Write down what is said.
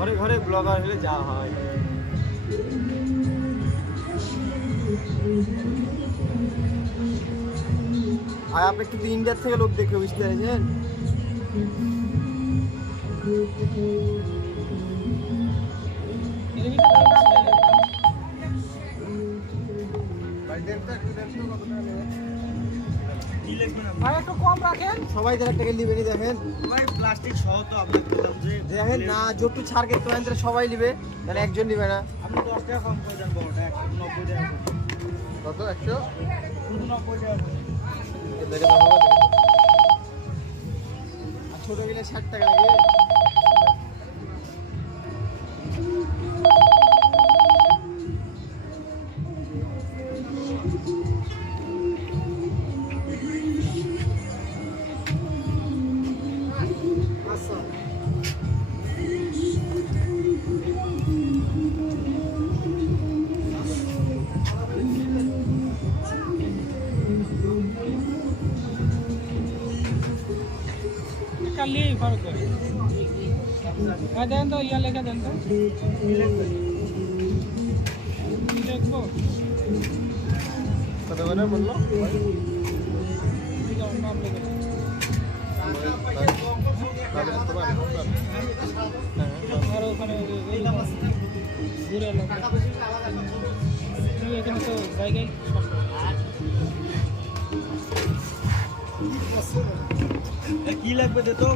ঘরে ঘরে ব্লগার হলে যা হয়। আর আপনি কিন্তু ইন্ডিয়ার থেকে লোক দেখে বুঝতে পেরেছেন। একটু কম রাখেন, সবাই তার টাকা নিবে নি দেখেন ভাই প্লাস্টিক সহ তো আপনাকে বললাম যে দেখেন না যতটু ছাড় করতে পারেন তাহলে সবাই নিবে, তাহলে একজন নিবে না। আপনি 10 টাকা কম করে দেন বড়টা 190 টাকা কত 100 শুধু 90 টাকা করে। আর ছোট গেলে 60 টাকা লাগে। কালি ফারুক করে দেন তো, ইয়া লেখা দেন তো, লিখবো কত করে বললো? নাম লিখে আর ওখানে ঘুরে এলাম এখানে তো জায়গায় কি লাগবে দে তো